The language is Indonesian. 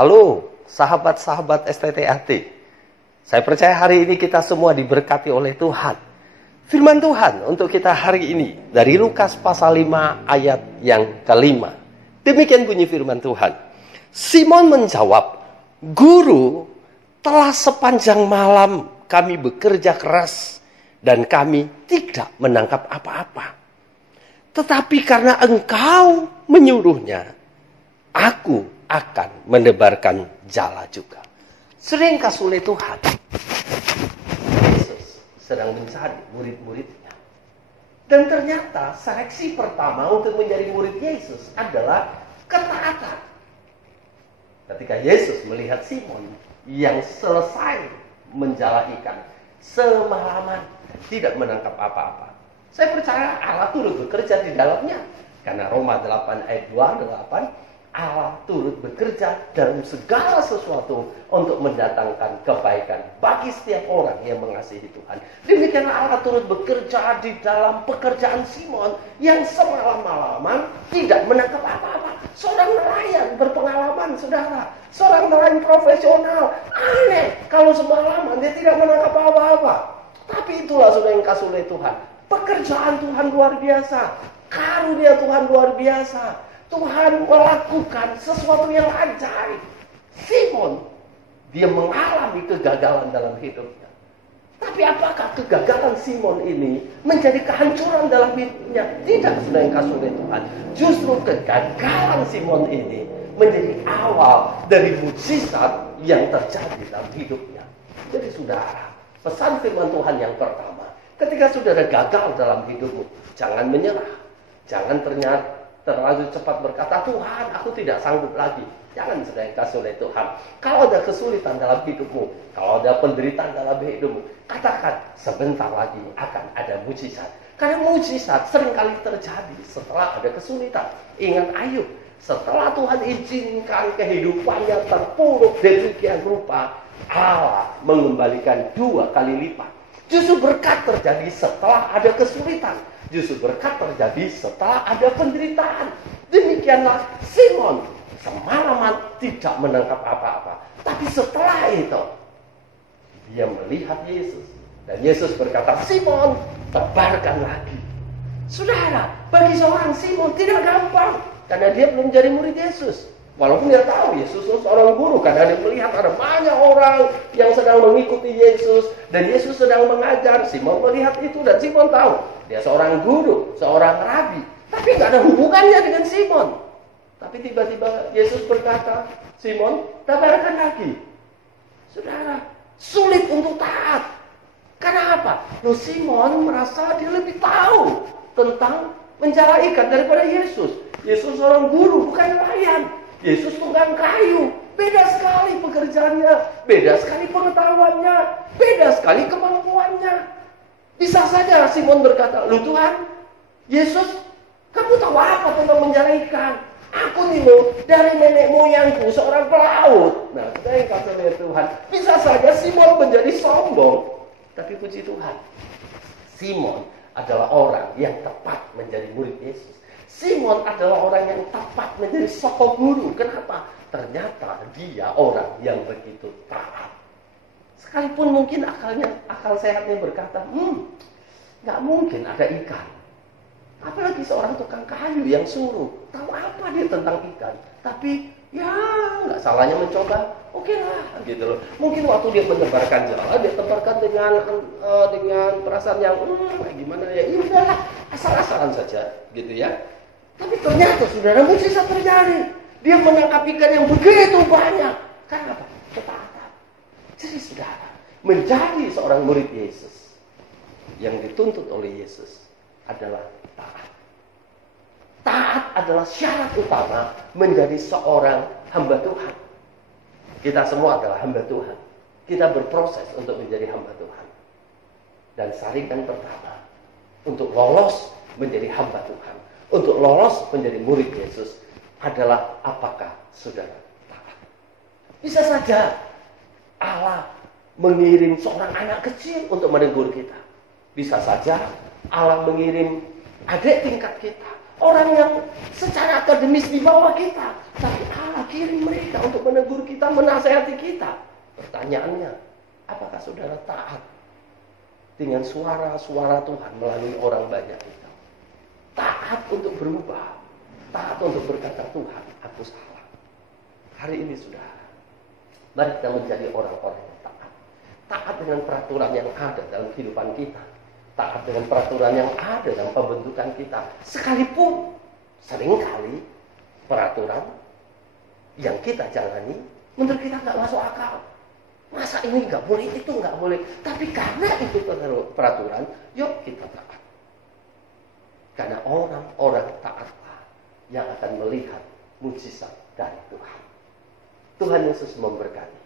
Halo, sahabat-sahabat STTAT. Saya percaya hari ini kita semua diberkati oleh Tuhan. Firman Tuhan untuk kita hari ini dari Lukas pasal 5 ayat yang kelima. Demikian bunyi firman Tuhan. Simon menjawab, "Guru, telah sepanjang malam kami bekerja keras dan kami tidak menangkap apa-apa. Tetapi karena Engkau menyuruhnya, aku akan menebarkan jala juga." Sering kasih oleh Tuhan, Yesus sedang mencari murid-muridnya. Dan ternyata seleksi pertama untuk menjadi murid Yesus adalah ketaatan. Ketika Yesus melihat Simon yang selesai menjala ikan semalaman tidak menangkap apa-apa, saya percaya Allah turut bekerja di dalamnya. Karena Roma 8 ayat 28, Allah turut bekerja dalam segala sesuatu untuk mendatangkan kebaikan bagi setiap orang yang mengasihi Tuhan. Demikianlah Allah turut bekerja di dalam pekerjaan Simon yang semalam-malaman tidak menangkap apa-apa. Seorang nelayan berpengalaman, saudara. Seorang nelayan profesional. Aneh kalau semalaman dia tidak menangkap apa-apa. Tapi itulah saudara yang kasih oleh Tuhan. Pekerjaan Tuhan luar biasa. Karunia Tuhan luar biasa. Tuhan melakukan sesuatu yang ajaib. Simon, dia mengalami kegagalan dalam hidupnya. Tapi apakah kegagalan Simon ini menjadi kehancuran dalam hidupnya? Tidak, sudah yang kasih oleh Tuhan. Justru kegagalan Simon ini menjadi awal dari mukjizat yang terjadi dalam hidupnya. Jadi saudara, pesan firman Tuhan yang pertama, ketika saudara gagal dalam hidupmu, jangan menyerah. Jangan terlalu cepat berkata, "Tuhan, aku tidak sanggup lagi." Jangan, sudah dikasih oleh Tuhan. Kalau ada kesulitan dalam hidupmu, kalau ada penderitaan dalam hidupmu, katakan sebentar lagi akan ada mujizat. Karena mujizat seringkali terjadi setelah ada kesulitan. Ingat Ayub, setelah Tuhan izinkan kehidupannya terpuruk demikian rupa, Allah mengembalikan 2 kali lipat. Justru berkat terjadi setelah ada kesulitan. Justru berkat terjadi setelah ada penderitaan. Demikianlah Simon semalaman tidak menangkap apa-apa. Tapi setelah itu, dia melihat Yesus. Dan Yesus berkata, "Simon, tebarkan lagi." Saudara, bagi seorang Simon tidak gampang. Karena dia belum jadi murid Yesus. Walaupun dia tahu Yesus seorang guru. Karena dia melihat ada banyak orang yang sedang mengikuti Yesus. Dan Yesus sedang mengajar. Simon melihat itu dan Simon tahu. Dia seorang guru, seorang rabi. Tapi tidak ada hubungannya dengan Simon. Tapi tiba-tiba Yesus berkata, "Simon, tabarkan lagi." Saudara, sulit untuk taat. Karena apa? Loh, Simon merasa dia lebih tahu tentang menjala ikan daripada Yesus. Yesus seorang guru, bukan nelayan. Yesus tukang kayu. Beda sekali pekerjaannya. Beda sekali pengetahuannya. Beda sekali kemampuannya. Bisa saja Simon berkata, "Lu Tuhan, Yesus, kamu tahu apa tentang menjala ikan? Aku nih loh, dari nenek moyangku seorang pelaut." Nah, kita yang kasih oleh Tuhan. Bisa saja Simon menjadi sombong. Tapi puji Tuhan, Simon adalah orang yang tepat menjadi murid Yesus. Simon adalah orang yang tepat menjadi sosok guru. Kenapa? Ternyata dia orang yang begitu taat. Sekalipun mungkin akal sehatnya berkata, nggak mungkin ada ikan. Apalagi seorang tukang kayu yang suruh. Tahu apa dia tentang ikan. Tapi ya nggak salahnya mencoba. Oke lah, gitu loh. Mungkin waktu dia menebarkan jala, dia tebarkan dengan perasaan yang gimana ya. Ya udahlah, asal-asalan saja, gitu ya. Tapi ternyata saudara, mujizat terjadi. Dia menangkap ikan yang begitu banyak. Karena apa? Ketaatan. Jadi saudara, menjadi seorang murid Yesus yang dituntut oleh Yesus adalah taat. Taat adalah syarat utama menjadi seorang hamba Tuhan. Kita semua adalah hamba Tuhan. Kita berproses untuk menjadi hamba Tuhan. Dan saringan pertama untuk lolos menjadi hamba Tuhan, untuk lolos menjadi murid Yesus adalah apakah saudara taat. Bisa saja Allah mengirim seorang anak kecil untuk menegur kita. Bisa saja Allah mengirim adik tingkat kita, orang yang secara akademis di bawah kita, tapi Allah kirim mereka untuk menegur kita, menasehati kita. Pertanyaannya, apakah saudara taat dengan suara-suara Tuhan melalui orang banyak itu? Taat untuk berubah, taat untuk berkata, Tuhan, aku salah. Hari ini saudara, mari kita menjadi orang-orang yang taat. Taat dengan peraturan yang ada dalam kehidupan kita. Taat dengan peraturan yang ada dalam pembentukan kita. Sekalipun seringkali peraturan yang kita jalani menurut kita nggak masuk akal. Masa ini nggak boleh, itu nggak boleh. Tapi karena itu peraturan, yuk kita taat. Karena orang-orang taatlah yang akan melihat mujizat dari Tuhan. Tuhan Yesus memberkati.